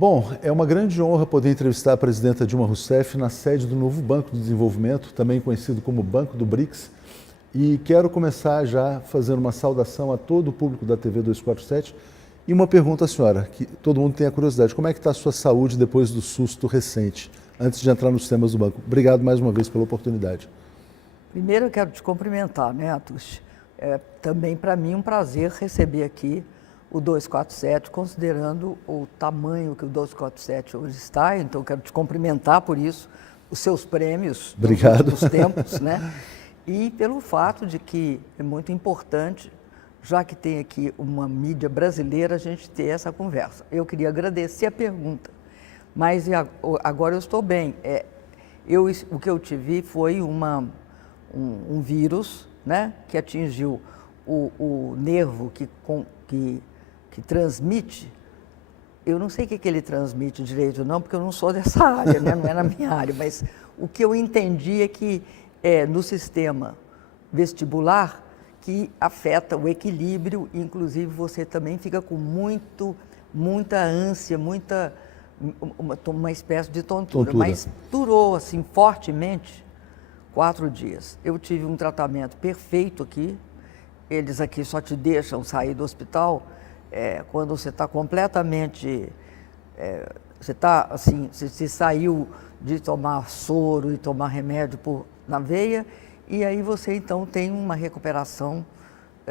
Bom, é uma grande honra poder entrevistar a presidenta Dilma Rousseff na sede do novo Banco de Desenvolvimento, também conhecido como Banco do BRICS. E quero começar já fazendo uma saudação a todo o público da TV 247 e uma pergunta à senhora, que todo mundo tem a curiosidade. Como é que está a sua saúde depois do susto recente, antes de entrar nos temas do banco? Obrigado mais uma vez pela oportunidade. Primeiro eu quero te cumprimentar, né, Atush? É também para mim um prazer receber aqui o 247, considerando o tamanho que o 247 hoje está, então quero te cumprimentar por isso, os seus prêmios dos tempos, né? E pelo fato de que é muito importante, já que tem aqui uma mídia brasileira, a gente ter essa conversa. Eu queria agradecer a pergunta, mas agora eu estou bem. O que eu tive foi um vírus, né, que atingiu o nervo que transmite. Eu não sei o que ele transmite direito não, porque eu não sou dessa área, né? Não é na minha área, mas o que eu entendi é que no sistema vestibular que afeta o equilíbrio, inclusive você também fica com muita ânsia, uma espécie de tontura, mas durou assim fortemente 4 dias. Eu tive um tratamento perfeito aqui, eles aqui só te deixam sair do hospital quando você está completamente, você está assim, você saiu de tomar soro e tomar remédio na veia, e aí você então tem uma recuperação.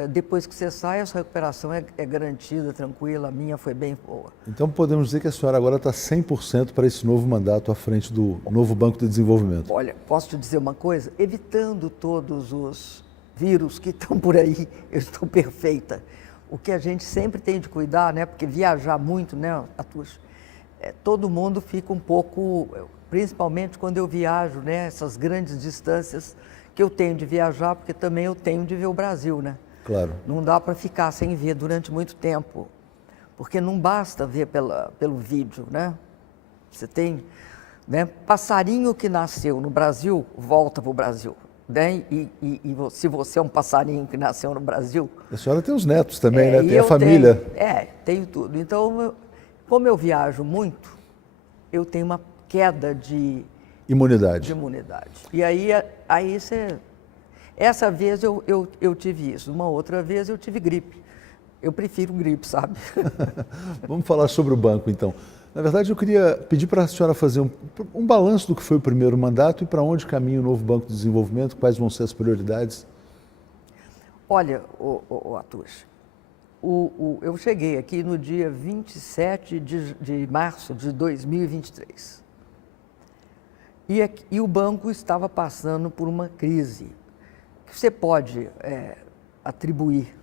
Depois que você sai, essa recuperação é garantida, tranquila, a minha foi bem boa. Então podemos dizer que a senhora agora está 100% para esse novo mandato à frente do novo Banco de Desenvolvimento. Olha, posso te dizer uma coisa? Evitando todos os vírus que estão por aí, eu estou perfeita. O que a gente sempre tem de cuidar, né? Porque viajar muito, né, Atush? Todo mundo fica um pouco, principalmente quando eu viajo, né? Essas grandes distâncias que eu tenho de viajar, porque também eu tenho de ver o Brasil, né? Claro. Não dá para ficar sem ver durante muito tempo, porque não basta ver pelo vídeo, né? Você tem, né? Passarinho que nasceu no Brasil, volta para o Brasil. Né? Se você é um passarinho que nasceu no Brasil... A senhora tem os netos também, né? Tem a família. Tenho tudo. Então, como eu viajo muito, eu tenho uma queda de imunidade. E aí você... Essa vez eu tive isso. Uma outra vez eu tive gripe. Eu prefiro gripe, sabe? Vamos falar sobre o banco, então. Na verdade, eu queria pedir para a senhora fazer um balanço do que foi o primeiro mandato e para onde caminha o novo Banco de Desenvolvimento, quais vão ser as prioridades. Olha, Atush, eu cheguei aqui no dia 27 de março de 2023. E o banco estava passando por uma crise que você pode atribuir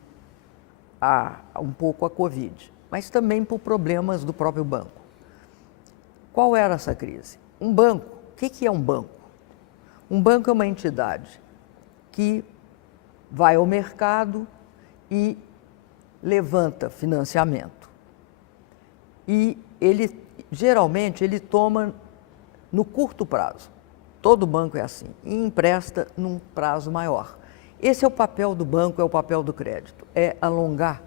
um pouco à Covid, mas também por problemas do próprio banco. Qual era essa crise? Um banco, o que é um banco? Um banco é uma entidade que vai ao mercado e levanta financiamento. E geralmente, ele toma no curto prazo. Todo banco é assim, e empresta num prazo maior. Esse é o papel do banco, é o papel do crédito, é alongar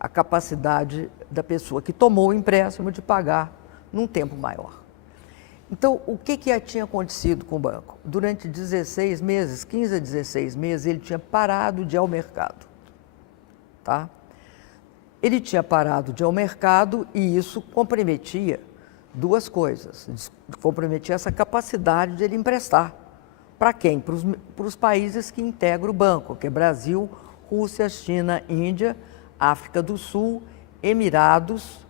a capacidade da pessoa que tomou o empréstimo de pagar num tempo maior. Então, o que tinha acontecido com o banco? Durante 16 meses, 15 a 16 meses, ele tinha parado de ir ao mercado. Tá? Ele tinha parado de ir ao mercado e isso comprometia duas coisas. Comprometia essa capacidade de ele emprestar. Para quem? Para os países que integram o banco, que é Brasil, Rússia, China, Índia, África do Sul, Emirados,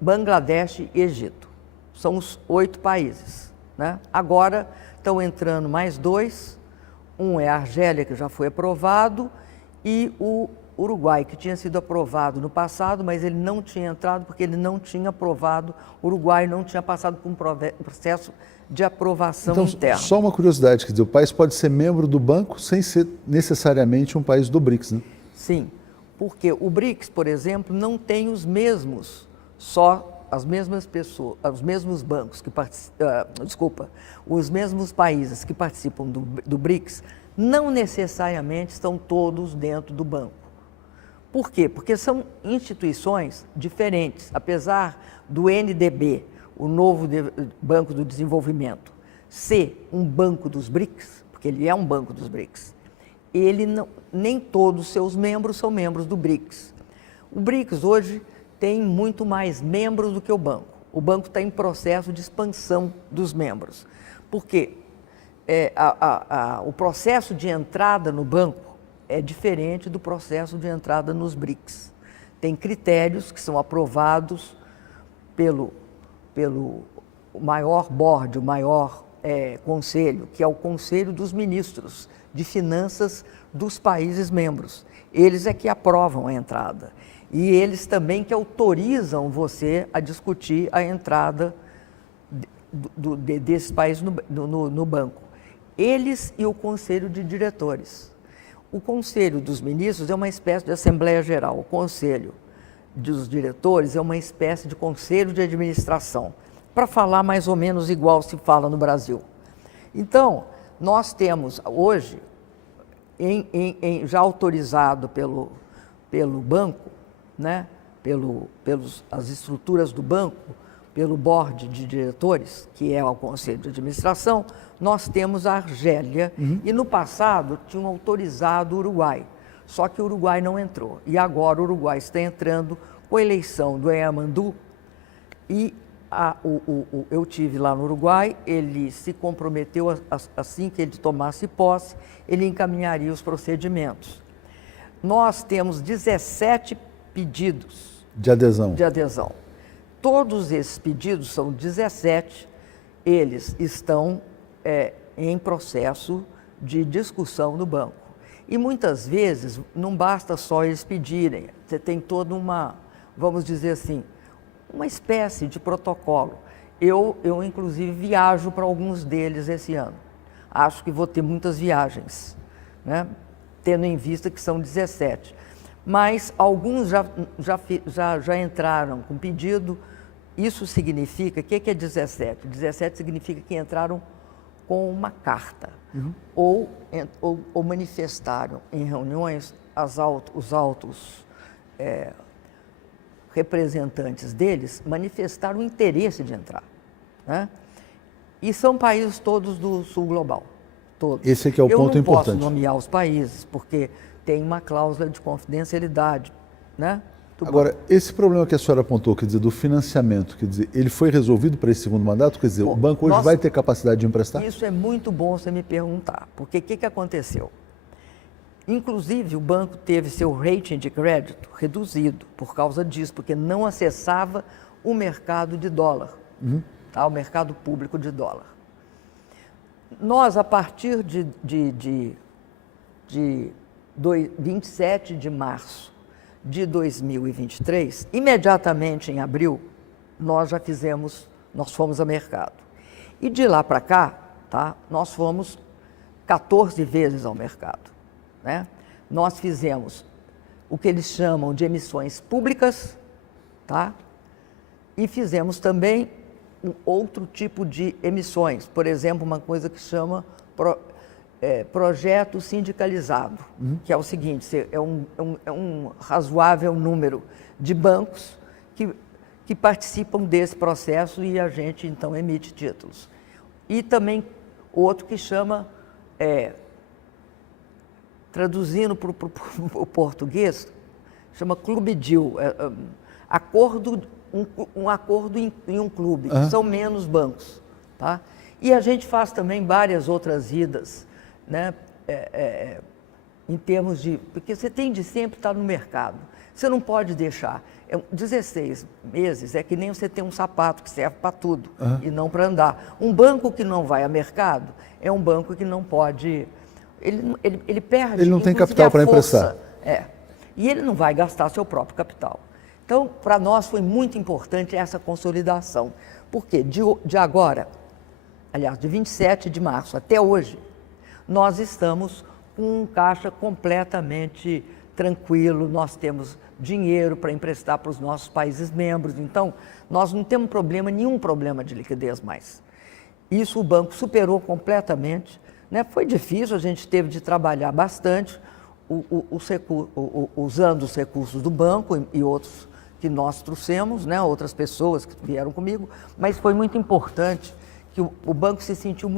Bangladesh e Egito. São os 8 países. Né? Agora estão entrando mais 2, um é a Argélia, que já foi aprovado, e o Uruguai, que tinha sido aprovado no passado, mas ele não tinha entrado porque ele não tinha aprovado, o Uruguai não tinha passado por um processo de aprovação interna. Só uma curiosidade, quer dizer, o país pode ser membro do banco sem ser necessariamente um país do BRICS, né? Sim, porque o BRICS, por exemplo, não tem as mesmas pessoas, os mesmos bancos que os mesmos países que participam do BRICS não necessariamente estão todos dentro do banco. Por quê? Porque são instituições diferentes. Apesar do NDB, o novo Banco do Desenvolvimento, ser um banco dos BRICS, porque ele é um banco dos BRICS, nem todos os seus membros são membros do BRICS. O BRICS hoje tem muito mais membros do que o banco. O banco está em processo de expansão dos membros, porque o processo de entrada no banco é diferente do processo de entrada nos BRICS. Tem critérios que são aprovados pelo maior board, o maior conselho, que é o Conselho dos Ministros de Finanças dos países membros. Eles é que aprovam a entrada. E eles também que autorizam você a discutir a entrada desses países no banco. Eles e o Conselho de Diretores. O Conselho dos Ministros é uma espécie de Assembleia Geral. O Conselho dos Diretores é uma espécie de Conselho de Administração, para falar mais ou menos igual se fala no Brasil. Então, nós temos hoje, já autorizado pelo banco, né, as estruturas do banco, pelo board de diretores, que é o Conselho de Administração, nós temos a Argélia, e no passado tinham autorizado o Uruguai, só que o Uruguai não entrou. E agora o Uruguai está entrando com a eleição do Eyamandu, e eu tive lá no Uruguai, ele se comprometeu, assim que ele tomasse posse, ele encaminharia os procedimentos. Nós temos 17 pedidos de adesão. Todos esses pedidos, são 17, eles estão em processo de discussão no banco. E muitas vezes não basta só eles pedirem, você tem toda uma, vamos dizer assim, uma espécie de protocolo. Eu inclusive, viajo para alguns deles esse ano. Acho que vou ter muitas viagens, né? Tendo em vista que são 17. Mas alguns já entraram com pedido. Isso significa, o que é 17? 17 significa que entraram com uma carta, ou manifestaram em reuniões os altos representantes deles, manifestaram o interesse de entrar, né? E são países todos do sul global, todos. Esse aqui é o ponto importante. Eu não posso nomear os países, porque tem uma cláusula de confidencialidade, né? Agora, esse problema que a senhora apontou, quer dizer, do financiamento, quer dizer, ele foi resolvido para esse segundo mandato? Quer dizer, o banco hoje vai ter capacidade de emprestar? Isso é muito bom você me perguntar, porque o que aconteceu? Inclusive, o banco teve seu rating de crédito reduzido por causa disso, porque não acessava o mercado de dólar, tá? O mercado público de dólar. Nós, a partir de 27 de março de 2023, imediatamente em abril, nós fomos ao mercado. E de lá para cá, tá, nós fomos 14 vezes ao mercado, né? Nós fizemos o que eles chamam de emissões públicas, tá? E fizemos também um outro tipo de emissões, por exemplo, uma coisa que chama projeto sindicalizado, que é o seguinte, é um razoável número de bancos que participam desse processo e a gente, então, emite títulos. E também outro que chama, traduzindo para o português, chama Clube Deal, um acordo em um clube, que são menos bancos, tá? E a gente faz também várias outras idas, né? Em termos de... Porque você tem de sempre estar no mercado. Você não pode deixar. 16 meses é que nem você tem um sapato que serve para tudo e não para andar. Um banco que não vai a mercado é um banco que não pode... Ele perde... Ele não tem capital para emprestar. E ele não vai gastar seu próprio capital. Então, para nós foi muito importante essa consolidação. Porque de agora, aliás, de 27 de março até hoje, nós estamos com um caixa completamente tranquilo, nós temos dinheiro para emprestar para os nossos países membros, então nós não temos nenhum problema de liquidez mais. Isso o banco superou completamente, né? Foi difícil, a gente teve de trabalhar bastante, usando os recursos do banco e outros que nós trouxemos, né, outras pessoas que vieram comigo, mas foi muito importante que o banco se sentiu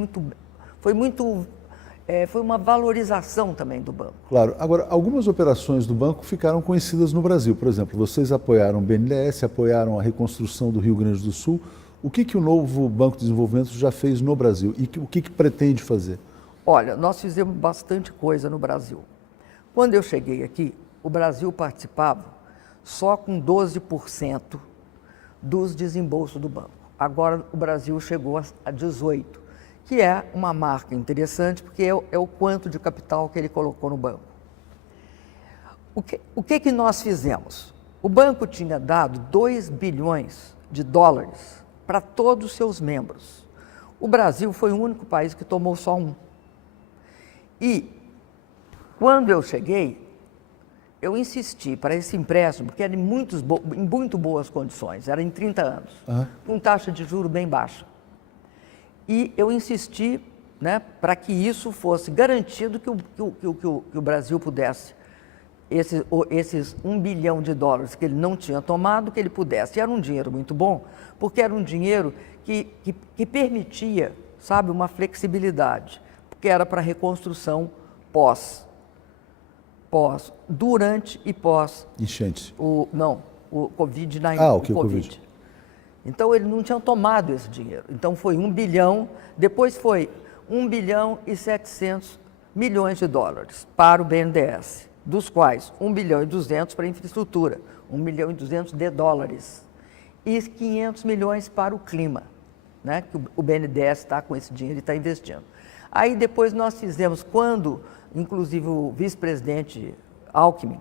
foi uma valorização também do banco. Claro. Agora, algumas operações do banco ficaram conhecidas no Brasil. Por exemplo, vocês apoiaram o BNDES, apoiaram a reconstrução do Rio Grande do Sul. O que o novo Banco de Desenvolvimento já fez no Brasil e o que pretende fazer? Olha, nós fizemos bastante coisa no Brasil. Quando eu cheguei aqui, o Brasil participava só com 12% dos desembolsos do banco. Agora o Brasil chegou a 18%, que é uma marca interessante, porque é o quanto de capital que ele colocou no banco. O que nós fizemos? O banco tinha dado 2 bilhões de dólares para todos os seus membros. O Brasil foi o único país que tomou só 1. E, quando eu cheguei, eu insisti para esse empréstimo, que era em muito boas condições, era em 30 anos, com taxa de juros bem baixa. E eu insisti, né, para que isso fosse garantido que o Brasil pudesse, esses 1 bilhão de dólares que ele não tinha tomado, que ele pudesse. E era um dinheiro muito bom, porque era um dinheiro que permitia, sabe, uma flexibilidade, porque era para reconstrução durante e pós. Enchentes. O Covid-19. O Covid. Então, ele não tinha tomado esse dinheiro. Então, foi 1 bilhão, depois foi 1 bilhão e 700 milhões de dólares para o BNDES, dos quais 1 bilhão e 200 para a infraestrutura, 1 milhão e 200 de dólares, e 500 milhões para o clima, né, que o BNDES está com esse dinheiro e está investindo. Aí, depois, nós fizemos, quando, inclusive, o vice-presidente Alckmin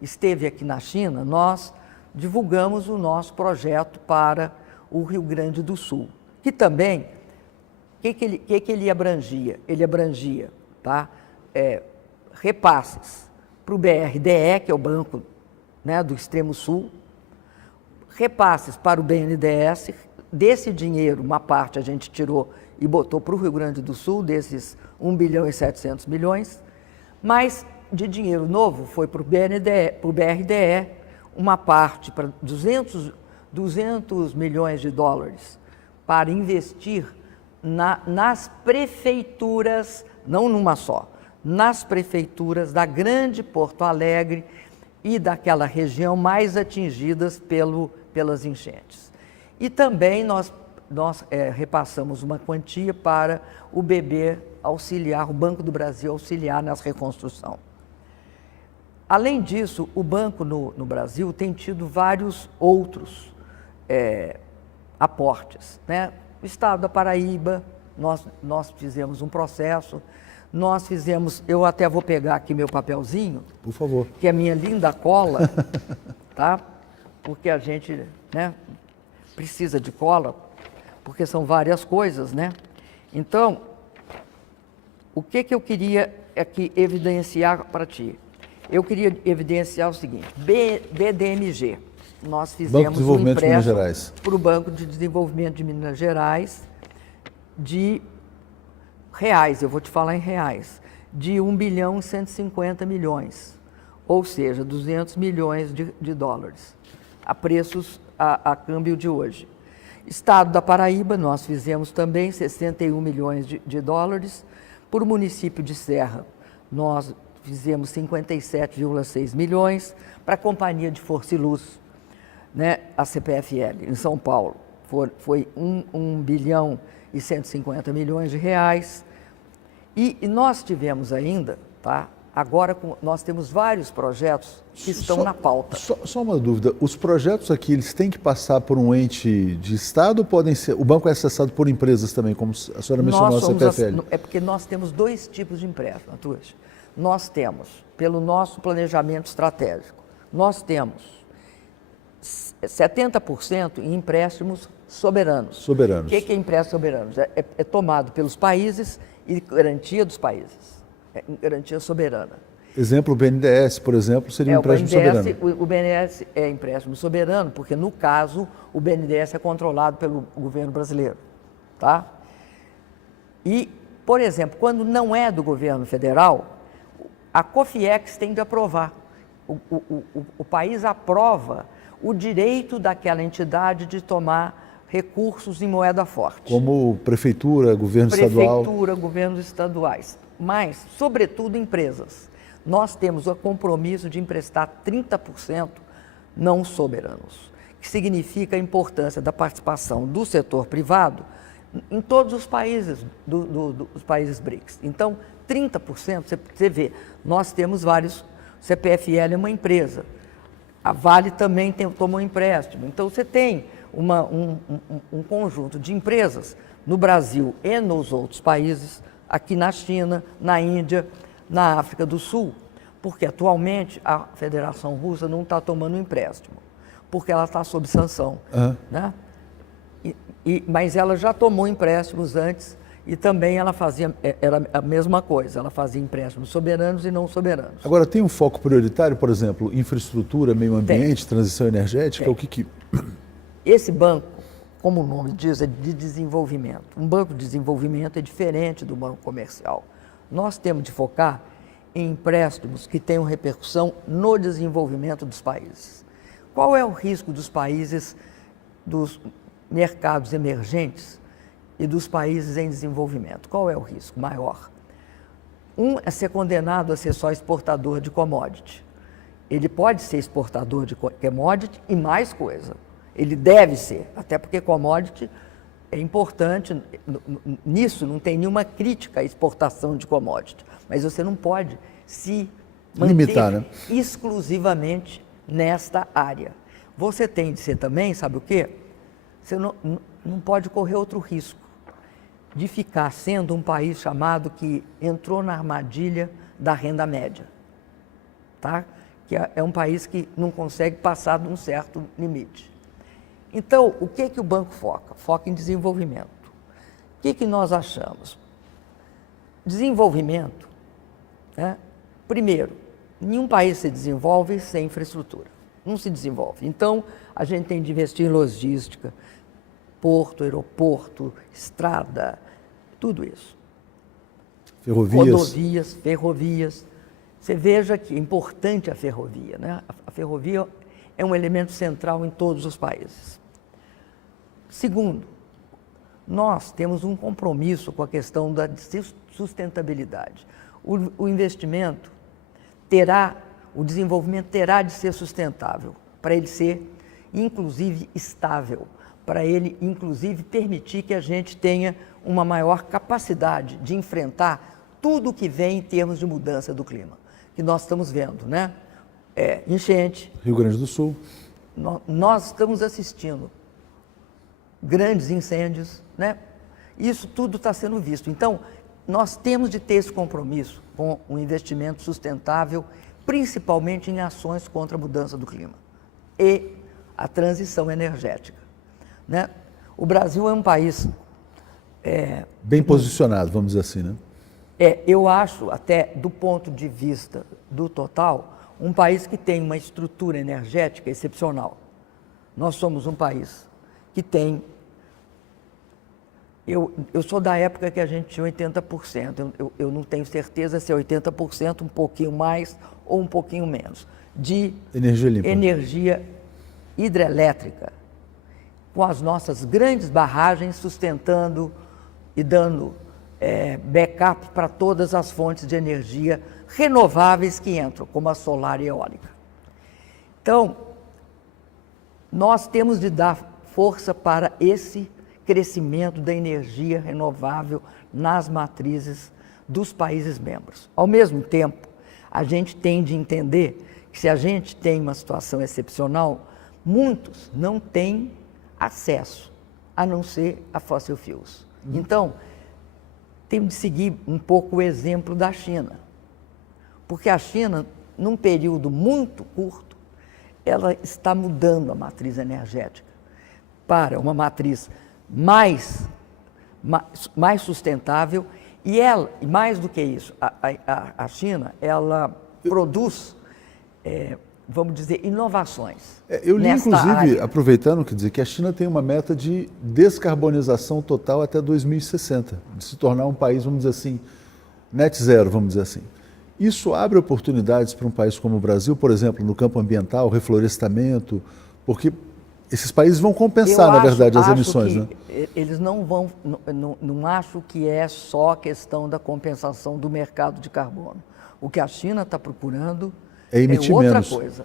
esteve aqui na China, nós divulgamos o nosso projeto para o Rio Grande do Sul, que também, o que ele abrangia? Ele abrangia, tá, repasses para o BRDE, que é o Banco, né, do Extremo Sul, repasses para o BNDES, desse dinheiro, uma parte a gente tirou e botou para o Rio Grande do Sul, desses 1 bilhão e 700 milhões, mas de dinheiro novo foi para o BRDE, uma parte para 200 milhões de dólares para investir nas prefeituras, não numa só, nas prefeituras da Grande Porto Alegre e daquela região mais atingidas pelas enchentes. E também nós repassamos uma quantia para o BB auxiliar, o Banco do Brasil auxiliar nessa reconstrução. Além disso, o banco no Brasil tem tido vários outros aportes, né? O Estado da Paraíba, nós fizemos um processo, nós fizemos, eu até vou pegar aqui meu papelzinho, por favor, que é a minha linda cola, tá? Porque a gente, né, precisa de cola, porque são várias coisas, né? Então, o que eu queria aqui evidenciar para ti? Eu queria evidenciar o seguinte: BDMG, nós fizemos um empréstimo para o Banco de Desenvolvimento de Minas Gerais de reais, eu vou te falar em reais, de 1 bilhão e 150 milhões, ou seja, 200 milhões de dólares, a preços, a câmbio de hoje. Estado da Paraíba, nós fizemos também 61 milhões de dólares. Por município de Serra, nós fizemos 57,6 milhões. Para a Companhia de Força e Luz, né, a CPFL, em São Paulo, foi 1 bilhão e 150 milhões de reais. E nós tivemos ainda, tá? Agora nós temos vários projetos que estão na pauta. Só uma dúvida, os projetos aqui, eles têm que passar por um ente de Estado ou podem ser, o banco é acessado por empresas também, como a senhora mencionou, a CPFL? É porque nós temos 2 tipos de empréstimo, Atush. Nós temos, pelo nosso planejamento estratégico, nós temos 70% em empréstimos soberanos. Soberanos. O que é empréstimo soberanos? É tomado pelos países e garantia dos países. Garantia soberana. Exemplo, o BNDES, por exemplo, seria um empréstimo soberano. O BNDES é empréstimo soberano, porque, no caso, o BNDES é controlado pelo governo brasileiro. Tá? E, por exemplo, quando não é do governo federal, a COFIEX tem de aprovar. O país aprova o direito daquela entidade de tomar recursos em moeda forte. Como prefeitura, governo estadual. Prefeitura, governos estaduais, mas, sobretudo, empresas. Nós temos o compromisso de emprestar 30% não soberanos, que significa a importância da participação do setor privado em todos os países, dos países BRICS. Então, 30%, você vê, nós temos vários, CPFL é uma empresa, a Vale também tomou empréstimo. Então, você tem um conjunto de empresas no Brasil e nos outros países, aqui na China, na Índia, na África do Sul, porque atualmente a Federação Russa não está tomando empréstimo, porque ela está sob sanção. Né? Mas ela já tomou empréstimos antes e também ela era a mesma coisa, ela fazia empréstimos soberanos e não soberanos. Agora, tem um foco prioritário, por exemplo, infraestrutura, meio ambiente, transição energética? O que... Esse banco, como o nome diz, é de desenvolvimento. Um banco de desenvolvimento é diferente do banco comercial. Nós temos de focar em empréstimos que tenham repercussão no desenvolvimento dos países. Qual é o risco dos países, dos mercados emergentes e dos países em desenvolvimento? Qual é o risco maior? Um é ser condenado a ser só exportador de commodity. Ele pode ser exportador de commodity e mais coisa. Ele deve ser, até porque commodity é importante, nisso não tem nenhuma crítica à exportação de commodity, mas você não pode se limitar, né? Exclusivamente nesta área. Você tem de ser também, sabe o quê? Você não pode correr outro risco de ficar sendo um país chamado que entrou na armadilha da renda média, tá? Que é um país que não consegue passar de um certo limite. Então, o que o banco foca? Foca em desenvolvimento. O que nós achamos? Desenvolvimento, né? Primeiro, nenhum país se desenvolve sem infraestrutura. Não se desenvolve. Então, a gente tem de investir em logística, porto, aeroporto, estrada, tudo isso. Ferrovias. Rodovias, ferrovias. Você veja que é importante a ferrovia, né? A ferrovia é um elemento central em todos os países. Segundo, nós temos um compromisso com a questão da sustentabilidade. O investimento o desenvolvimento terá de ser sustentável, para ele ser, inclusive, estável, para ele, inclusive, permitir que a gente tenha uma maior capacidade de enfrentar tudo o que vem em termos de mudança do clima, que nós estamos vendo, né? Enchente. Rio Grande do Sul. Nós estamos assistindo grandes incêndios, né? Isso tudo está sendo visto. Então, nós temos de ter esse compromisso com o investimento sustentável, principalmente em ações contra a mudança do clima e a transição energética, né? O Brasil é um país... bem posicionado, vamos dizer assim, né? Eu acho, até do ponto de vista do total, um país que tem uma estrutura energética excepcional. Nós somos um país que tem... Eu sou da época que a gente tinha 80%, eu não tenho certeza se é 80%, um pouquinho mais ou um pouquinho menos, de energia limpa, energia hidrelétrica, com as nossas grandes barragens sustentando e dando backup para todas as fontes de energia renováveis que entram, como a solar e a eólica. Então, nós temos de dar força para esse crescimento da energia renovável nas matrizes dos países membros. Ao mesmo tempo, a gente tem de entender que se a gente tem uma situação excepcional, muitos não têm acesso, a não ser a fossil fuels. Então, temos de seguir um pouco o exemplo da China, porque a China, num período muito curto, ela está mudando a matriz energética para uma matriz mais sustentável e ela, mais do que isso, a China, ela produz, vamos dizer, inovações. Eu li, inclusive, aproveitando, quer dizer, que a China tem uma meta de descarbonização total até 2060, de se tornar um país, vamos dizer assim, net zero, vamos dizer assim. Isso abre oportunidades para um país como o Brasil, por exemplo, no campo ambiental, reflorestamento, porque esses países vão compensar, na verdade, as emissões, né? Eles não vão, não acho que é só a questão da compensação do mercado de carbono. O que a China está procurando é emitir outra menos. coisa.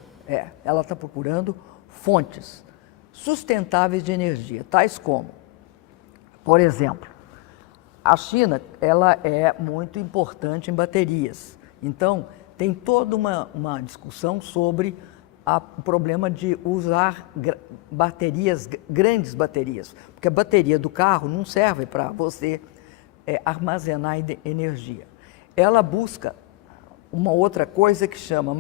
Ela está procurando fontes sustentáveis de energia, tais como, por exemplo, a China, ela é muito importante em baterias. Então, tem toda uma discussão sobre o problema de usar baterias, grandes baterias, porque a bateria do carro não serve para você armazenar energia. Ela busca uma outra coisa que chama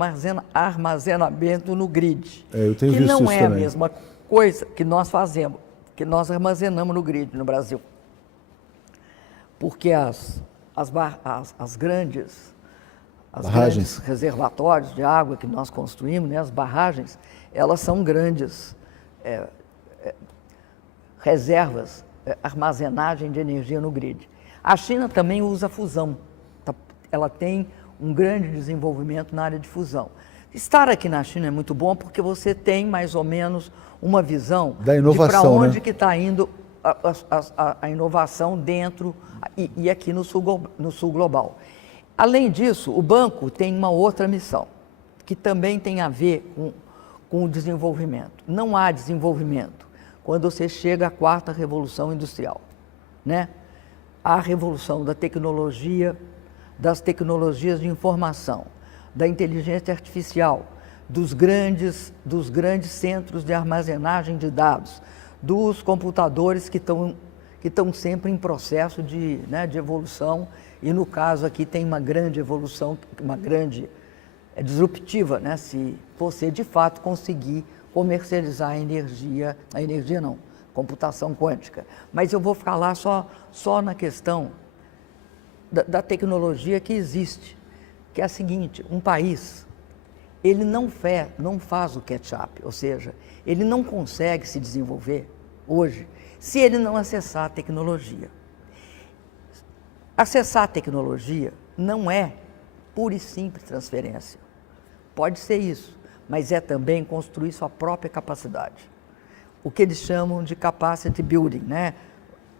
armazenamento no grid, eu tenho que visto não isso é também. a mesma coisa que nós fazemos, que nós armazenamos no grid no Brasil. Porque as grandes reservatórios de água que nós construímos, né, as barragens, elas são grandes reservas, armazenagem de energia no grid. A China também usa fusão, ela tem um grande desenvolvimento na área de fusão. Estar aqui na China é muito bom porque você tem mais ou menos uma visão da inovação, de para onde, né, que está indo a inovação dentro e aqui no sul global. Além disso, o banco tem uma outra missão, que também tem a ver com o desenvolvimento. Não há desenvolvimento quando você chega à quarta revolução industrial, né? A revolução da tecnologia, das tecnologias de informação, da inteligência artificial, dos grandes centros de armazenagem de dados, dos computadores que estão sempre em processo de evolução, e no caso aqui tem uma grande evolução, uma grande disruptiva, né? Se você de fato conseguir comercializar computação quântica. Mas eu vou falar só na questão da tecnologia que existe, que é a seguinte: um país, ele não faz o catch-up, ou seja, ele não consegue se desenvolver hoje se ele não acessar a tecnologia. Acessar a tecnologia não é pura e simples transferência. Pode ser isso, mas é também construir sua própria capacidade. O que eles chamam de capacity building, né?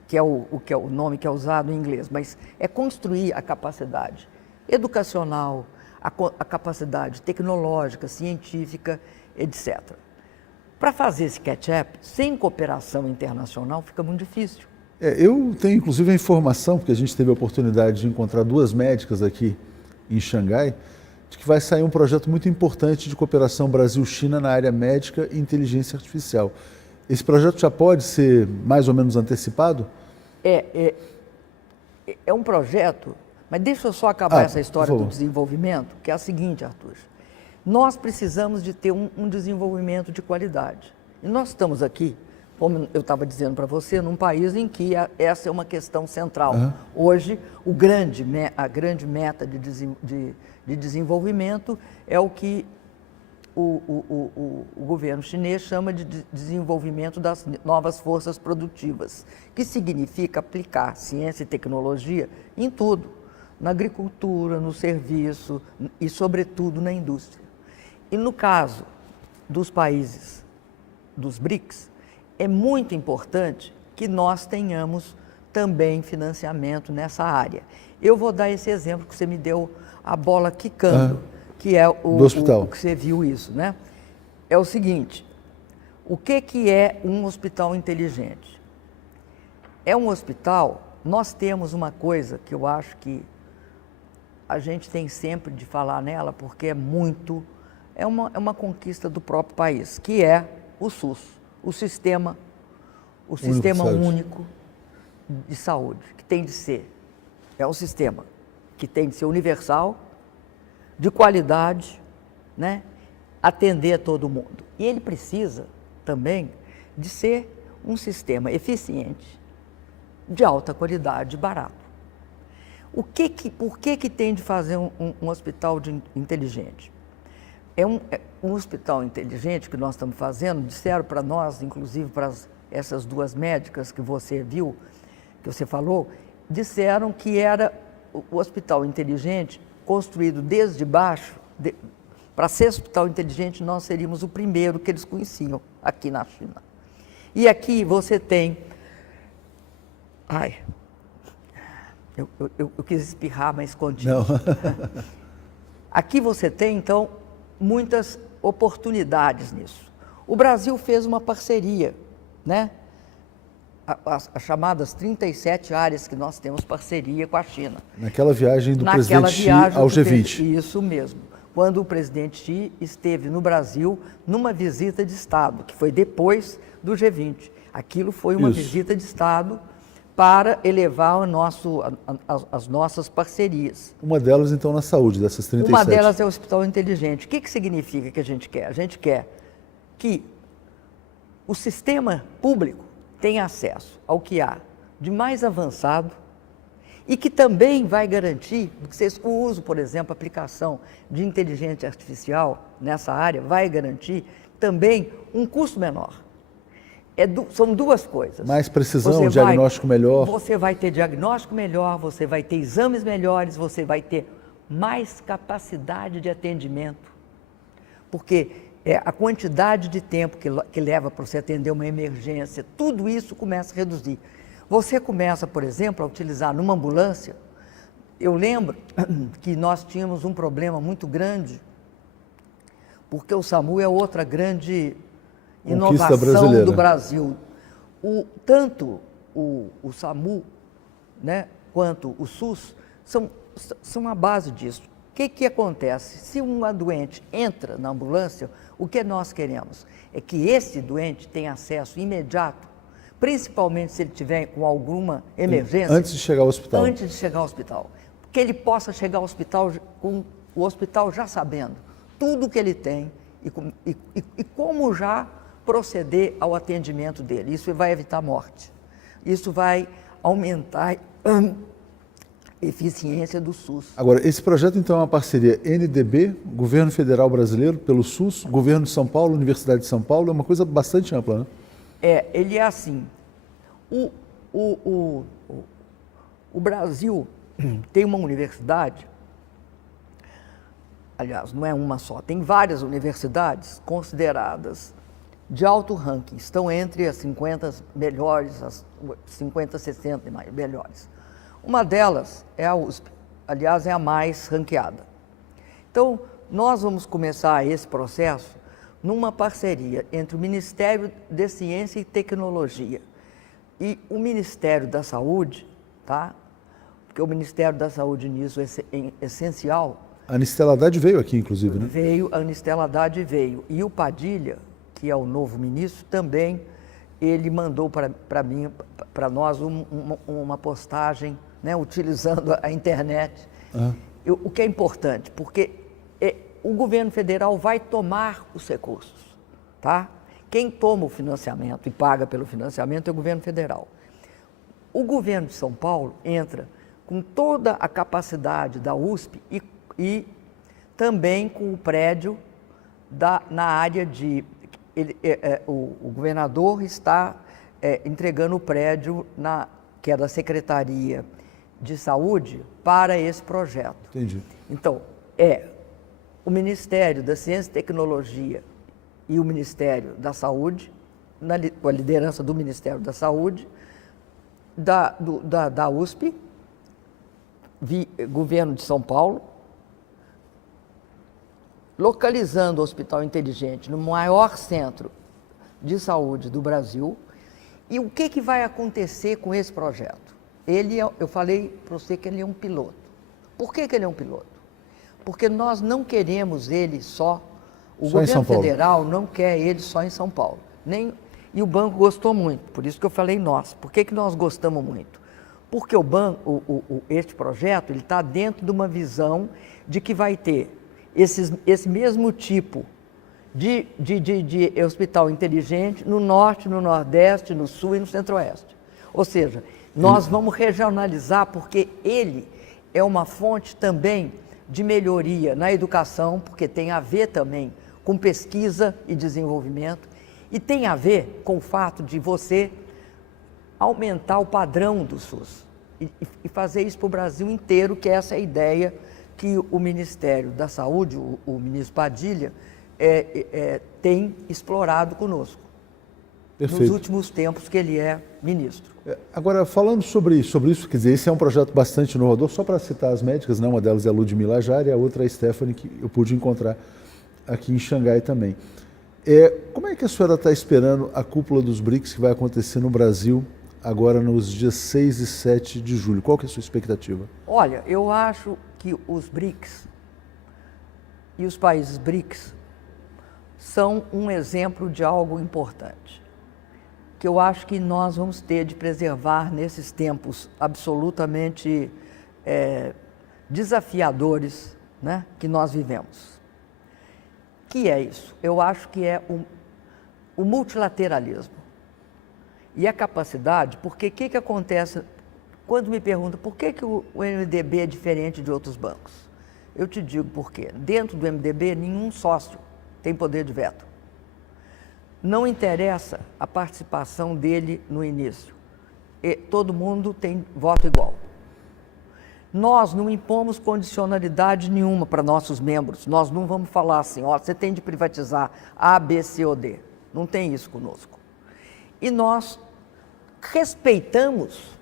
Que é o nome que é usado em inglês, mas é construir a capacidade educacional, a capacidade tecnológica, científica, etc. Para fazer esse catch-up, sem cooperação internacional, fica muito difícil. Eu tenho inclusive a informação, porque a gente teve a oportunidade de encontrar duas médicas aqui em Xangai, de que vai sair um projeto muito importante de cooperação Brasil-China na área médica e inteligência artificial. Esse projeto já pode ser mais ou menos antecipado? É um projeto, mas deixa eu só acabar essa história do desenvolvimento, que é a seguinte, Arthur. Nós precisamos de ter um desenvolvimento de qualidade. E nós estamos aqui, como eu estava dizendo para você, num país em que essa é uma questão central. Hoje, a grande meta de desenvolvimento é o que o governo chinês chama de desenvolvimento das novas forças produtivas, que significa aplicar ciência e tecnologia em tudo, na agricultura, no serviço e, sobretudo, na indústria. E no caso dos países dos BRICS, é muito importante que nós tenhamos também financiamento nessa área. Eu vou dar esse exemplo que você me deu, a bola quicando, que é o que você viu isso, né? É o seguinte: o que é um hospital inteligente? É um hospital, nós temos uma coisa que eu acho que a gente tem sempre de falar nela, porque é uma conquista do próprio país, que é o SUS, o Sistema Único de Saúde, que tem de ser, é um sistema que tem de ser universal, de qualidade, né? Atender a todo mundo. E ele precisa também de ser um sistema eficiente, de alta qualidade, barato. Por que tem de fazer um hospital inteligente? Um hospital inteligente que nós estamos fazendo, disseram para nós, inclusive para essas duas médicas que você viu, que você falou, disseram que era o hospital inteligente construído desde baixo, para ser hospital inteligente, nós seríamos o primeiro que eles conheciam aqui na China. E aqui você tem... Ai, eu quis espirrar, mas contigo. Não. Aqui você tem, então, muitas oportunidades nisso. O Brasil fez uma parceria, né? As chamadas 37 áreas que nós temos parceria com a China. Naquela viagem do presidente Xi ao G20. Isso mesmo. Quando o presidente Xi esteve no Brasil numa visita de Estado, que foi depois do G20. Aquilo foi uma visita de Estado para elevar as nossas parcerias. Uma delas, então, na saúde, dessas 37. Uma delas é o Hospital Inteligente. O que significa que a gente quer? A gente quer que o sistema público tenha acesso ao que há de mais avançado e que também vai garantir, o uso, por exemplo, a aplicação de inteligência artificial nessa área vai garantir também um custo menor. São duas coisas. Mais precisão, diagnóstico melhor. Você vai ter diagnóstico melhor, você vai ter exames melhores, você vai ter mais capacidade de atendimento. Porque a quantidade de tempo que leva para você atender uma emergência, tudo isso começa a reduzir. Você começa, por exemplo, a utilizar numa ambulância. Eu lembro que nós tínhamos um problema muito grande, porque o SAMU é outra grande inovação do Brasil. Tanto o SAMU, né, quanto o SUS são a base disso. O que acontece? Se uma doente entra na ambulância, o que nós queremos é que esse doente tenha acesso imediato, principalmente se ele tiver com alguma emergência. Antes de chegar ao hospital. Antes de chegar ao hospital. Que ele possa chegar ao hospital com o hospital já sabendo tudo o que ele tem e como já proceder ao atendimento dele. Isso vai evitar morte. Isso vai aumentar a eficiência do SUS. Agora, esse projeto, então, é uma parceria NDB, Governo Federal Brasileiro, pelo SUS, Governo de São Paulo, Universidade de São Paulo, é uma coisa bastante ampla, né? Ele é assim. O Brasil tem uma universidade, aliás, não é uma só, tem várias universidades consideradas de alto ranking, estão entre as 50 melhores, as 50, 60 melhores. Uma delas é a USP, aliás, é a mais ranqueada. Então, nós vamos começar esse processo numa parceria entre o Ministério de Ciência e Tecnologia e o Ministério da Saúde, tá? Porque o Ministério da Saúde nisso é essencial. A Anistela Haddad veio aqui, inclusive, né? A Anistela Haddad veio. E o Padilha, que é o novo ministro, também ele mandou para nós uma postagem, né, utilizando a internet. O que é importante, porque o governo federal vai tomar os recursos, tá? Quem toma o financiamento e paga pelo financiamento é o governo federal. O governo de São Paulo entra com toda a capacidade da USP e também com o prédio na área de... o governador está entregando o prédio que é da Secretaria de Saúde para esse projeto. Entendi. Então, o Ministério da Ciência e Tecnologia e o Ministério da Saúde, com a liderança do Ministério da Saúde, da USP, Governo de São Paulo, localizando o Hospital Inteligente no maior centro de saúde do Brasil. E o que vai acontecer com esse projeto? Eu falei para você que ele é um piloto. Por que ele é um piloto? Porque nós não queremos ele só, o governo federal não quer ele só em São Paulo. E o banco gostou muito, por isso que eu falei nós. Por que nós gostamos muito? Porque o banco, este projeto, ele está dentro de uma visão de que vai ter esse mesmo tipo de hospital inteligente no norte, no nordeste, no sul e no centro-oeste. Ou seja, nós vamos regionalizar porque ele é uma fonte também de melhoria na educação, porque tem a ver também com pesquisa e desenvolvimento, e tem a ver com o fato de você aumentar o padrão do SUS e fazer isso para o Brasil inteiro, que essa é a ideia que o Ministério da Saúde, o ministro Padilha, tem explorado conosco. Perfeito. Nos últimos tempos que ele é ministro. Agora, falando sobre isso, quer dizer, esse é um projeto bastante inovador, só para citar as médicas, né? Uma delas é a Ludmila Ajari, a outra é a Stephanie, que eu pude encontrar aqui em Xangai também. Como é que a senhora está esperando a cúpula dos BRICS que vai acontecer no Brasil agora nos dias 6 e 7 de julho? Qual que é a sua expectativa? Olha, eu acho que os BRICS e os países BRICS são um exemplo de algo importante, que eu acho que nós vamos ter de preservar nesses tempos absolutamente desafiadores, né, que nós vivemos. Que é isso? Eu acho que é o multilateralismo e a capacidade, porque o que acontece quando me perguntam por que o MDB é diferente de outros bancos? Eu te digo por quê. Dentro do MDB, nenhum sócio tem poder de veto. Não interessa a participação dele no início. Todo mundo tem voto igual. Nós não impomos condicionalidade nenhuma para nossos membros. Nós não vamos falar assim, ó, você tem de privatizar A, B, C ou D. Não tem isso conosco. E nós respeitamos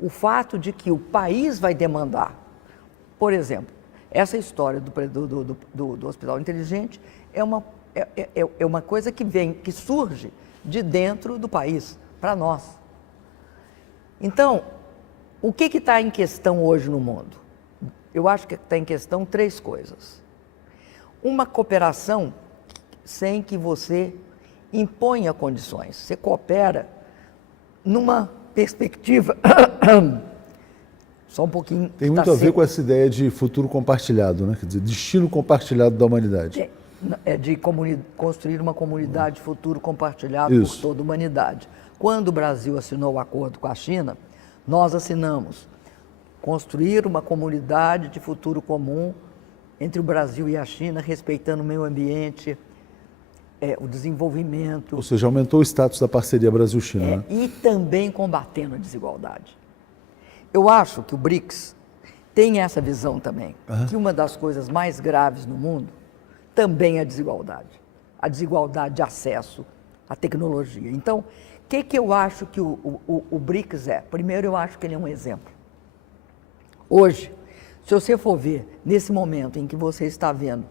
o fato de que o país vai demandar. Por exemplo, essa história do Hospital Inteligente é uma coisa que surge de dentro do país, para nós. Então, o que está em questão hoje no mundo? Eu acho que está em questão 3 coisas. Uma cooperação sem que você imponha condições. Você coopera numa perspectiva... Só um pouquinho... Tem muito a ver com essa ideia de futuro compartilhado, né? Quer dizer, destino compartilhado da humanidade. De construir uma comunidade de futuro compartilhado por toda a humanidade. Quando o Brasil assinou o acordo com a China, nós assinamos construir uma comunidade de futuro comum entre o Brasil e a China, respeitando o meio ambiente, o desenvolvimento. Ou seja, aumentou o status da parceria Brasil-China. Né? E também combatendo a desigualdade. Eu acho que o BRICS tem essa visão também, que uma das coisas mais graves no mundo também é a desigualdade de acesso à tecnologia. Então, o que eu acho que o BRICS é? Primeiro, eu acho que ele é um exemplo. Hoje, se você for ver, nesse momento em que você está vendo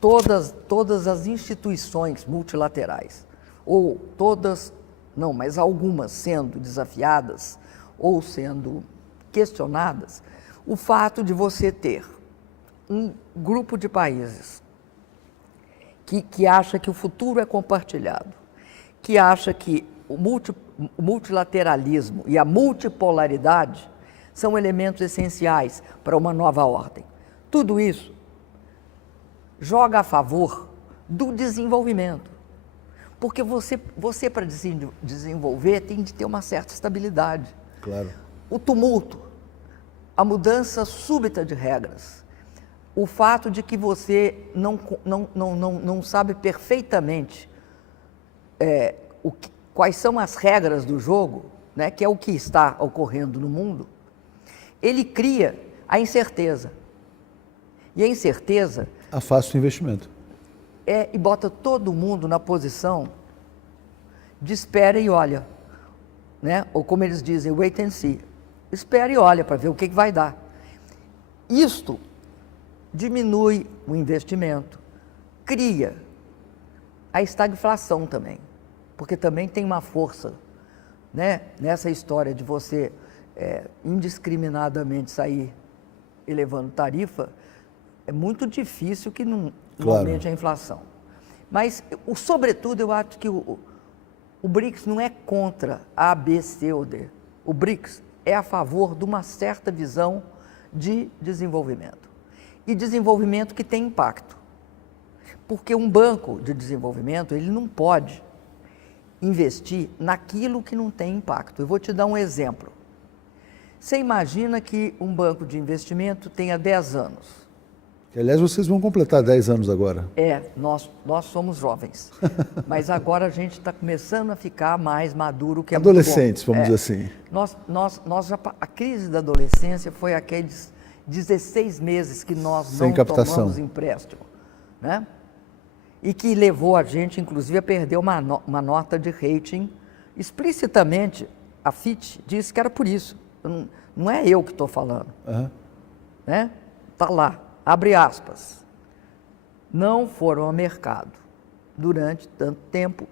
todas as instituições multilaterais, ou todas, não, mas algumas sendo desafiadas ou sendo questionadas, o fato de você ter um grupo de países que acha que o futuro é compartilhado, que acha que o multilateralismo e a multipolaridade são elementos essenciais para uma nova ordem. Tudo isso joga a favor do desenvolvimento. Porque você para desenvolver, tem de ter uma certa estabilidade. Claro. O tumulto, a mudança súbita de regras, o fato de que você não sabe perfeitamente quais são as regras do jogo, né, que é o que está ocorrendo no mundo, ele cria a incerteza. E a incerteza... afasta o investimento. E bota todo mundo na posição de espera e olha, né? Ou como eles dizem, wait and see. Espera e olha para ver o que vai dar. Isto diminui o investimento, cria a estagflação também, porque também tem uma força, né, nessa história de você indiscriminadamente sair elevando tarifa. É muito difícil que não aumente a inflação. Mas, sobretudo, eu acho que o BRICS não é contra A, B, C ou D. O BRICS é a favor de uma certa visão de desenvolvimento. E desenvolvimento que tem impacto. Porque um banco de desenvolvimento, ele não pode investir naquilo que não tem impacto. Eu vou te dar um exemplo. Você imagina que um banco de investimento tenha 10 anos. Aliás, vocês vão completar 10 anos agora. Nós somos jovens, mas agora a gente está começando a ficar mais maduro, que é adolescentes, muito bom. Vamos dizer assim. A crise da adolescência foi aqueles 16 meses que nós Sem não captação. tomamos empréstimo, né? E que levou a gente, inclusive, a perder uma nota de rating. Explicitamente, a Fitch disse que era por isso. Não é eu que estou falando. Né? Está lá, abre aspas. Não foram ao mercado durante tanto tempo,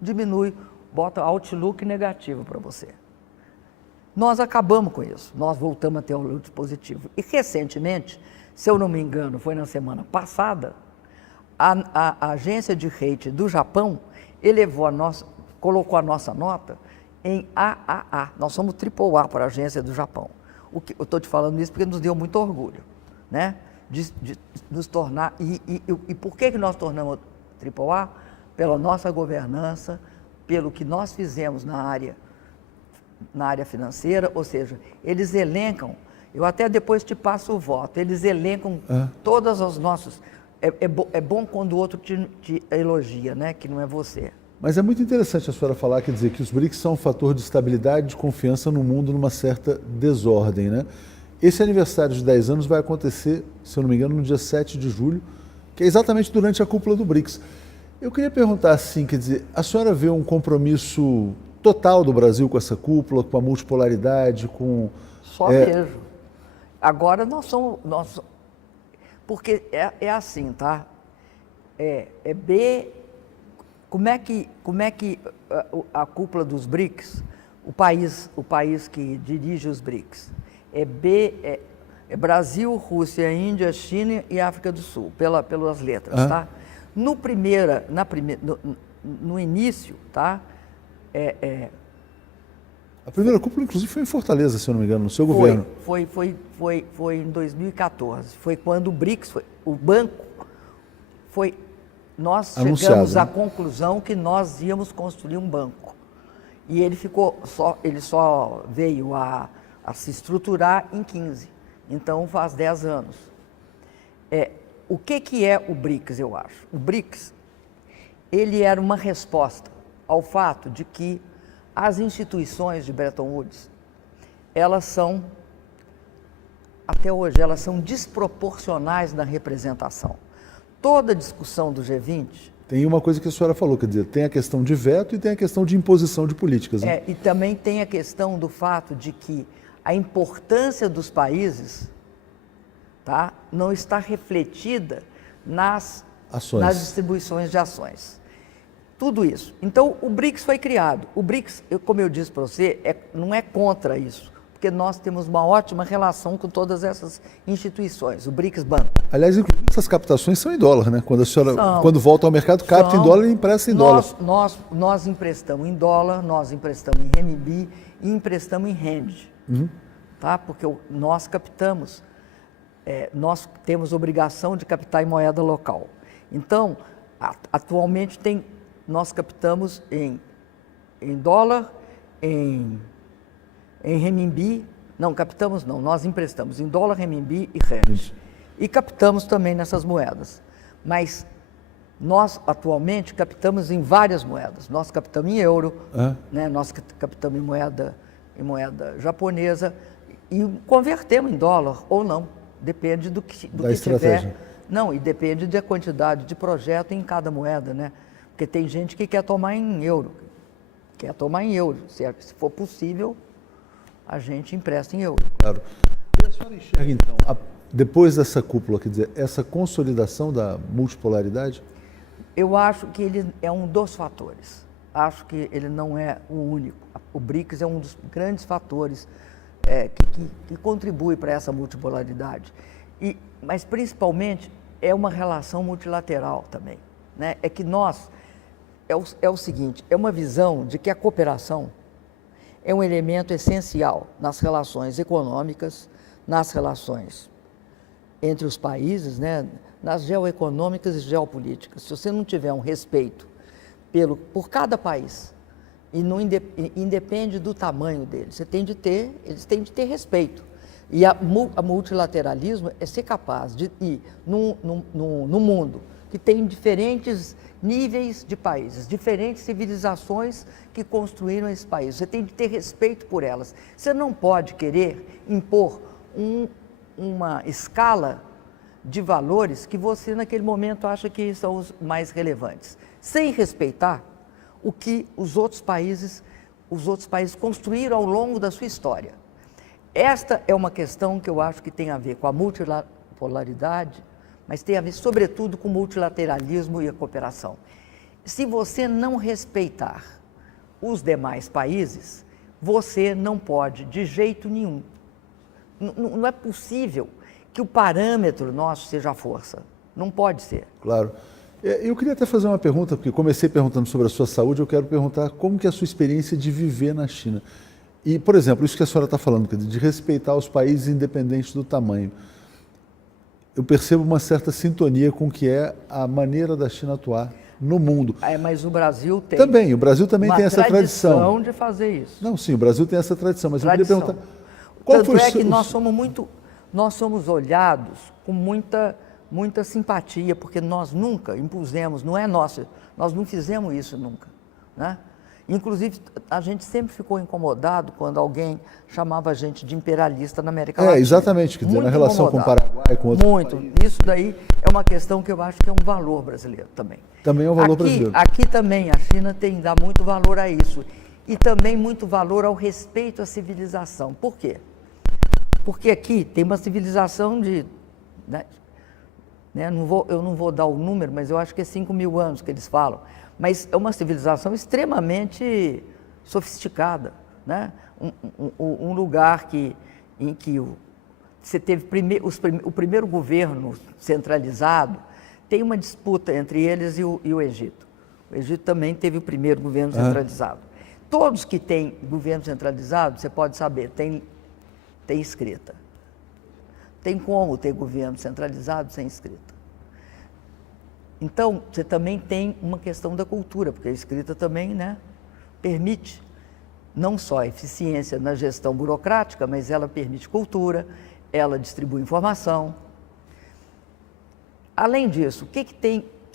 diminui, bota outlook negativo para você. Nós acabamos com isso, nós voltamos a ter o outlook positivo. E recentemente, se eu não me engano, foi na semana passada, a agência de rating do Japão colocou a nossa nota em AAA. Nós somos AAA para a agência do Japão. Eu estou te falando isso porque nos deu muito orgulho, né? De nos tornar... E por que nós tornamos AAA? Pela nossa governança, pelo que nós fizemos na área financeira, ou seja, eles elencam, eu até depois te passo o voto, eles elencam todas as nossas... É bom quando o outro te elogia, né? Que não é você. Mas é muito interessante a senhora falar, quer dizer, que os BRICS são um fator de estabilidade e de confiança no mundo numa certa desordem, né? Esse aniversário de 10 anos vai acontecer, se eu não me engano, no dia 7 de julho, que é exatamente durante a cúpula do BRICS. Eu queria perguntar assim, quer dizer, a senhora vê um compromisso total do Brasil com essa cúpula, com a multipolaridade, com... Só vejo. Agora nós porque é assim, tá? Como é que a cúpula dos BRICS, o país que dirige os BRICS, é Brasil, Rússia, Índia, China e África do Sul, pelas letras, tá? No início, tá? A primeira cúpula, inclusive, foi em Fortaleza, se eu não me engano, no seu governo. Foi em 2014. Foi quando o BRICS, o banco, nós chegamos à conclusão que nós íamos construir um banco. E ele só veio a se estruturar em 15. Então, faz 10 anos. O que é o BRICS, eu acho? O BRICS, ele era uma resposta ao fato de que as instituições de Bretton Woods, até hoje, elas são desproporcionais na representação. Toda a discussão do G20... Tem uma coisa que a senhora falou, quer dizer, tem a questão de veto e tem a questão de imposição de políticas. Né? E também tem a questão do fato de que a importância dos países, tá, não está refletida nas distribuições de ações. Tudo isso. Então, o BRICS foi criado. O BRICS, como eu disse para você, não é contra isso, porque nós temos uma ótima relação com todas essas instituições, o BRICS Banco. Aliás, inclusive, essas captações são em dólar, né? Quando a senhora, quando volta ao mercado, capta em dólar e empresta em dólar. Nós emprestamos em dólar, nós emprestamos em renminbi e emprestamos em rand. Tá? Porque nós captamos, nós temos obrigação de captar em moeda local. Então, atualmente nós captamos em dólar, em renminbi, nós emprestamos em dólar, renminbi e rand. E captamos também nessas moedas. Mas nós, atualmente, captamos em várias moedas. Nós captamos em euro, né? Nós captamos em moeda japonesa e convertemos em dólar ou não. Depende do que tiver. Não, e depende da quantidade de projeto em cada moeda, né? Porque tem gente que quer tomar em euro. Se for possível, a gente empresta em euro. Claro. E a senhora enxerga, então, depois dessa cúpula, quer dizer, essa consolidação da multipolaridade? Eu acho que ele é um dos fatores. Acho que ele não é o único. O BRICS é um dos grandes fatores que contribui para essa multipolaridade. Mas, principalmente, é uma relação multilateral também. Né? É que é o seguinte, é uma visão de que a cooperação é um elemento essencial nas relações econômicas, nas relações entre os países, né? Nas geoeconômicas e geopolíticas. Se você não tiver um respeito por cada país, e não independe do tamanho deles, eles têm de ter respeito. E o multilateralismo é ser capaz de ir no mundo que tem diferentes níveis de países, diferentes civilizações que construíram esse país. Você tem de ter respeito por elas. Você não pode querer impor uma escala de valores que você, naquele momento, acha que são os mais relevantes, sem respeitar o que os outros países construíram ao longo da sua história. Esta é uma questão que eu acho que tem a ver com a multipolaridade, mas tem a ver, sobretudo, com o multilateralismo e a cooperação. Se você não respeitar os demais países, você não pode, de jeito nenhum. Não é possível que o parâmetro nosso seja a força. Não pode ser. Claro. Eu queria até fazer uma pergunta, porque comecei perguntando sobre a sua saúde, eu quero perguntar como que é a sua experiência de viver na China. E, por exemplo, isso que a senhora está falando, de respeitar os países independentes do tamanho. Eu percebo uma certa sintonia com o que é a maneira da China atuar no mundo. Mas o Brasil tem. Também, o Brasil também tem essa tradição. Uma tradição de fazer isso. Não, sim, o Brasil tem essa tradição, mas eu queria perguntar... Tanto é que nós somos olhados com muita simpatia, porque nós nunca impusemos, não é nosso, nós não fizemos isso nunca, né? Inclusive, a gente sempre ficou incomodado quando alguém chamava a gente de imperialista na América Latina. Exatamente, que na relação com o Paraguai, com outros países. Isso daí é uma questão que eu acho que é um valor brasileiro também. Também é um valor brasileiro. Aqui também a China dá muito valor a isso. E também muito valor ao respeito à civilização. Por quê? Porque aqui tem uma civilização de... eu não vou dar o número, mas eu acho que é 5.000 anos que eles falam. Mas é uma civilização extremamente sofisticada, né? Um lugar em que você teve o primeiro governo centralizado, tem uma disputa entre eles e o Egito. O Egito também teve o primeiro governo centralizado. Todos que têm governo centralizado, você pode saber, tem escrita. Tem como ter governo centralizado sem escrita. Então, você também tem uma questão da cultura, porque a escrita também, né, permite não só a eficiência na gestão burocrática, mas ela permite cultura, ela distribui informação. Além disso, o que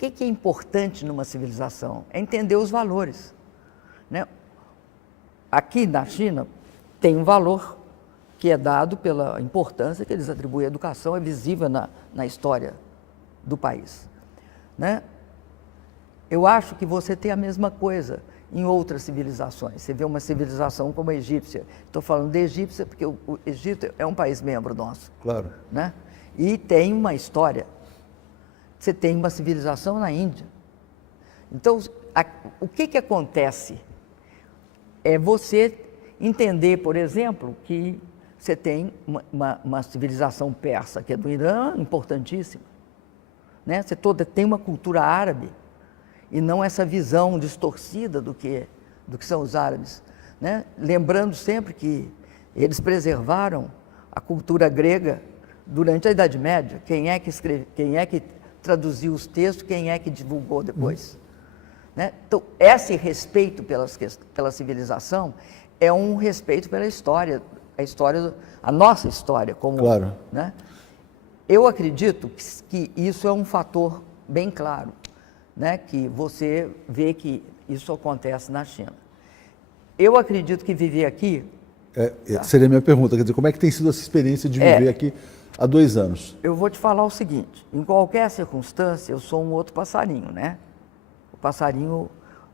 é importante numa civilização? É entender os valores, né? Aqui na China tem um valor que é dado pela importância que eles atribuem à educação, é visível na história do país, né? Eu acho que você tem a mesma coisa em outras civilizações. Você vê uma civilização como a egípcia. Estou falando de egípcia porque o Egito é um país membro nosso. Claro. Né? E tem uma história. Você tem uma civilização na Índia. Então, o que acontece? É você entender, por exemplo, que você tem uma civilização persa, que é do Irã, importantíssima. Né? Você tem uma cultura árabe, e não essa visão distorcida do que são os árabes. Né? Lembrando sempre que eles preservaram a cultura grega durante a Idade Média. Quem é que traduziu os textos, quem é que divulgou depois. Né? Então, esse respeito pela civilização é um respeito pela história, a nossa história comum. Claro. Né? Eu acredito que isso é um fator bem claro, né? Que você vê que isso acontece na China. Eu acredito que viver aqui... Seria a minha pergunta, quer dizer, como é que tem sido essa experiência de viver aqui há 2 anos? Eu vou te falar o seguinte, em qualquer circunstância, eu sou um outro passarinho, né?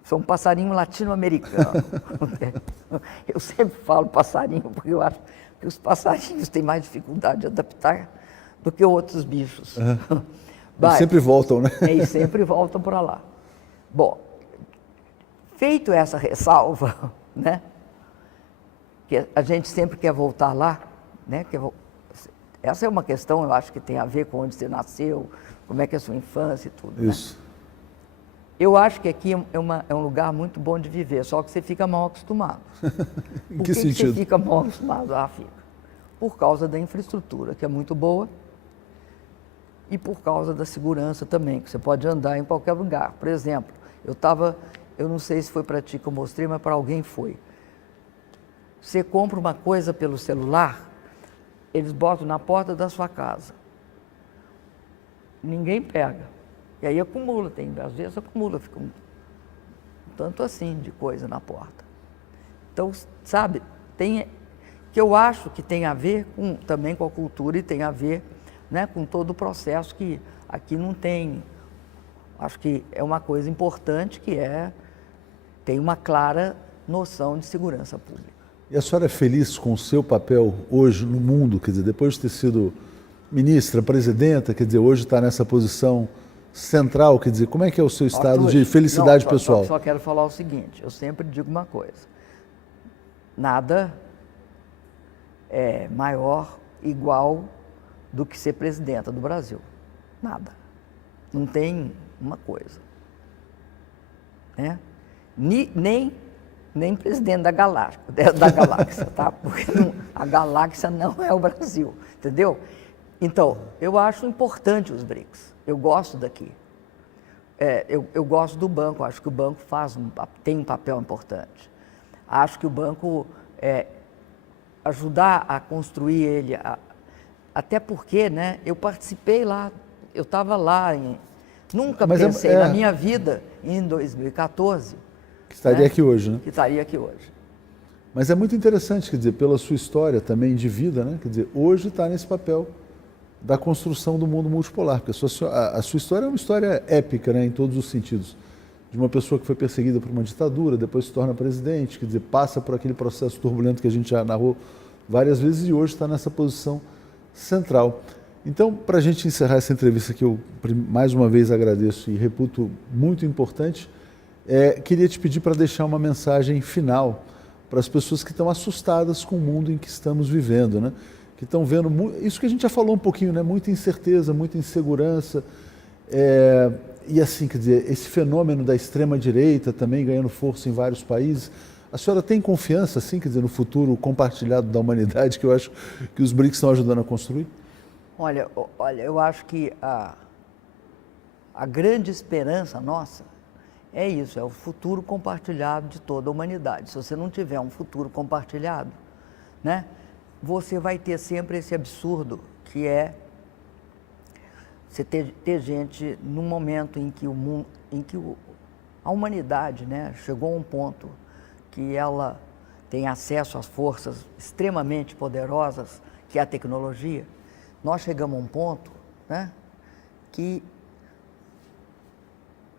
Sou um passarinho latino-americano. Eu sempre falo passarinho, porque eu acho que os passarinhos têm mais dificuldade de adaptar do que outros bichos. Eles sempre voltam, né? E sempre voltam para lá. Bom, feito essa ressalva, né? Que a gente sempre quer voltar lá, né? Essa é uma questão, eu acho que tem a ver com onde você nasceu, como é que é a sua infância e tudo. Isso. Né? Eu acho que aqui é um lugar muito bom de viver, só que você fica mal acostumado. Em que sentido? Você fica mal acostumado? Fica. Por causa da infraestrutura, que é muito boa, e por causa da segurança também, que você pode andar em qualquer lugar. Por exemplo, eu não sei se foi para ti que eu mostrei, mas para alguém foi. Você compra uma coisa pelo celular, eles botam na porta da sua casa. Ninguém pega. E aí acumula, às vezes acumula, fica um tanto assim de coisa na porta. Então, sabe, que eu acho que tem a ver também com a cultura e tem a ver, né, com todo o processo que aqui não tem. Acho que é uma coisa importante tem uma clara noção de segurança pública. E a senhora é feliz com o seu papel hoje no mundo? Quer dizer, depois de ter sido ministra, presidenta, quer dizer, hoje está nessa posição central, quer dizer, como é que é o seu estado de felicidade pessoal? Só quero falar o seguinte, eu sempre digo uma coisa, nada é maior, igual do que ser presidenta do Brasil, nada, não tem uma coisa, né? Nem presidente da galáxia, tá? Porque a galáxia não é o Brasil, entendeu? Então, eu acho importante os BRICS, eu gosto daqui, eu gosto do banco, acho que o banco tem um papel importante, acho que o banco ajudar a construir ele, até porque, né, eu participei lá, eu estava lá, nunca pensei na minha vida, em 2014, que estaria aqui hoje, né? Que estaria aqui hoje. Mas é muito interessante, quer dizer, pela sua história também de vida, né? Quer dizer, hoje está nesse papel da construção do mundo multipolar, porque a sua história é uma história épica, né, em todos os sentidos. De uma pessoa que foi perseguida por uma ditadura, depois se torna presidente, quer dizer, passa por aquele processo turbulento que a gente já narrou várias vezes e hoje está nessa posição central. Então, para a gente encerrar essa entrevista que eu mais uma vez agradeço e reputo muito importante, queria te pedir para deixar uma mensagem final para as pessoas que estão assustadas com o mundo em que estamos vivendo, né? Que estão vendo isso que a gente já falou um pouquinho, né? Muita incerteza, muita insegurança, e assim, quer dizer, esse fenômeno da extrema-direita também ganhando força em vários países. A senhora tem confiança, assim, quer dizer, no futuro compartilhado da humanidade, que eu acho que os BRICS estão ajudando a construir? Olha, eu acho que a grande esperança nossa é isso, é o futuro compartilhado de toda a humanidade. Se você não tiver um futuro compartilhado, né, você vai ter sempre esse absurdo que é você ter gente num momento em que a humanidade, né, chegou a um ponto que ela tem acesso às forças extremamente poderosas, que é a tecnologia. Nós chegamos a um ponto, né, que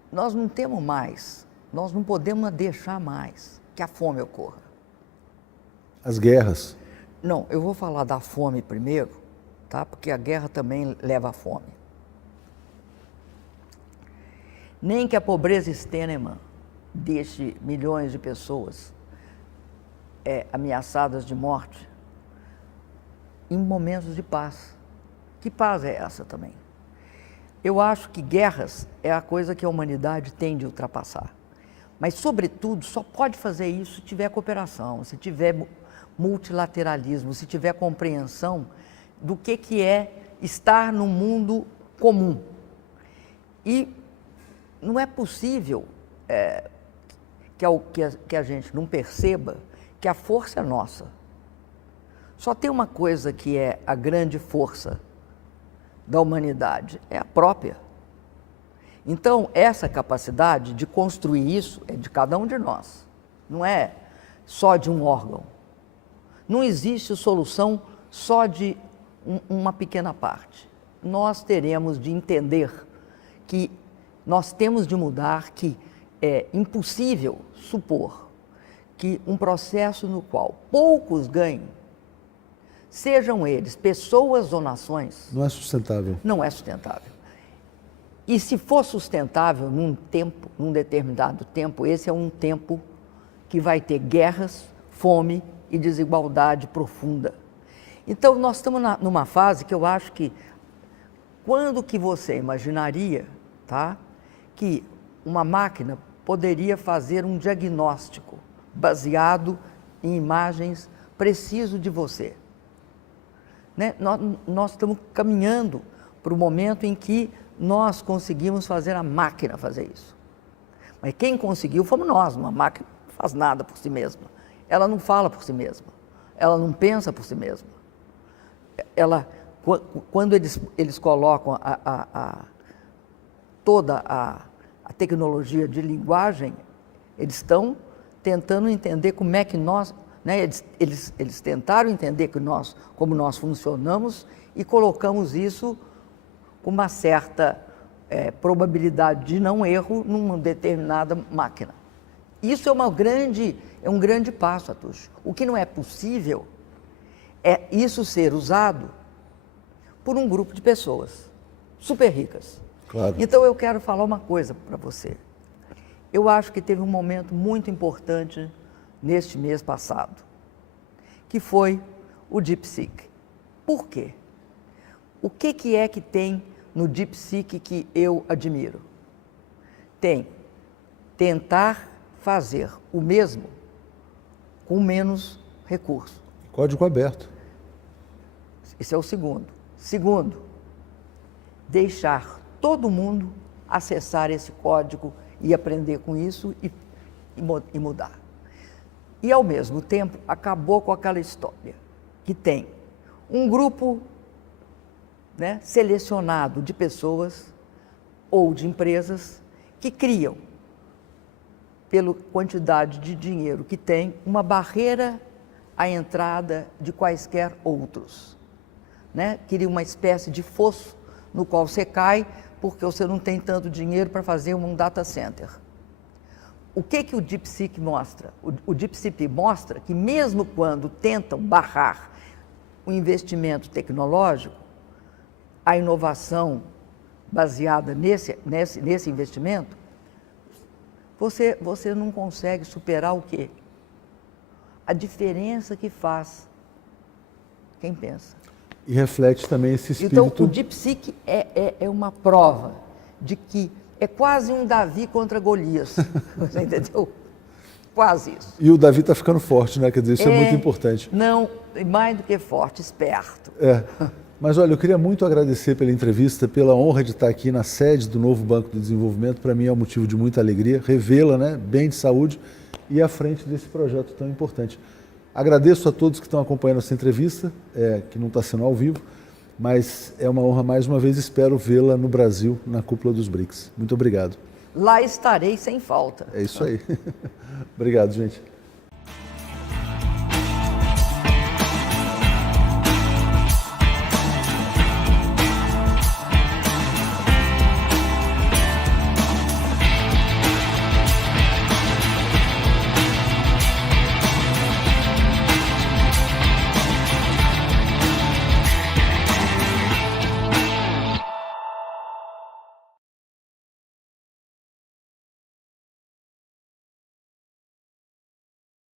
nós não temos mais, nós não podemos deixar mais que a fome ocorra. As guerras. Não, eu vou falar da fome primeiro, tá? Porque a guerra também leva à fome. Nem que a pobreza extrema deixe milhões de pessoas ameaçadas de morte em momentos de paz. Que paz é essa também? Eu acho que guerras é a coisa que a humanidade tem de ultrapassar. Mas, sobretudo, só pode fazer isso se tiver cooperação, se tiver multilateralismo, se tiver compreensão do que é estar num mundo comum. E não é possível que a gente não perceba que a força é nossa. Só tem uma coisa que é a grande força da humanidade, é a própria. Então, essa capacidade de construir isso é de cada um de nós, não é só de um órgão. Não existe solução só de uma pequena parte. Nós teremos de entender que nós temos de mudar, que é impossível supor que um processo no qual poucos ganhem, sejam eles pessoas ou nações... Não é sustentável. Não é sustentável. E se for sustentável num determinado tempo, esse é um tempo que vai ter guerras, fome e desigualdade profunda. Então, nós estamos numa fase que eu acho que, quando que você imaginaria, tá, que uma máquina poderia fazer um diagnóstico baseado em imagens preciso de você? Né? Nós estamos caminhando para o momento em que nós conseguimos fazer a máquina fazer isso. Mas quem conseguiu fomos nós. Uma máquina não faz nada por si mesma. Ela não fala por si mesma. Ela não pensa por si mesma. Quando eles colocam toda a tecnologia de linguagem, eles estão tentando entender como é que nós né? Eles tentaram entender como nós funcionamos e colocamos isso com uma certa probabilidade de não erro numa determinada máquina. Isso é um grande passo, Atucho. O que não é possível é isso ser usado por um grupo de pessoas super ricas. Claro. Então eu quero falar uma coisa para você. Eu acho que teve um momento muito importante neste mês passado, que foi o DeepSeek. Por quê? O que é que tem no DeepSeek que eu admiro? Tem tentar fazer o mesmo com menos recurso. Código aberto. Esse é o segundo. Segundo, deixar todo mundo acessar esse código e aprender com isso e mudar. E, ao mesmo tempo, acabou com aquela história que tem um grupo, né, selecionado de pessoas ou de empresas que criam, pela quantidade de dinheiro que tem, uma barreira à entrada de quaisquer outros. Né? Cria uma espécie de fosso no qual você cai porque você não tem tanto dinheiro para fazer um data center. O que o DeepSeek mostra? O DeepSeek mostra que mesmo quando tentam barrar o investimento tecnológico, a inovação baseada nesse investimento, você não consegue superar o quê? A diferença que faz quem pensa. E reflete também esse espírito... Então, o DeepSeek é uma prova de que é quase um Davi contra Golias, você entendeu? Quase isso. E o Davi está ficando forte, né? Quer dizer, isso é muito importante. Não, mais do que forte, esperto. Mas olha, eu queria muito agradecer pela entrevista, pela honra de estar aqui na sede do novo Banco do Desenvolvimento. Para mim é um motivo de muita alegria, revê-la, né, bem de saúde e à frente desse projeto tão importante. Agradeço a todos que estão acompanhando essa entrevista, que não está sendo ao vivo, mas é uma honra mais uma vez, espero vê-la no Brasil, na cúpula dos BRICS. Muito obrigado. Lá estarei sem falta. É isso aí. Obrigado, gente.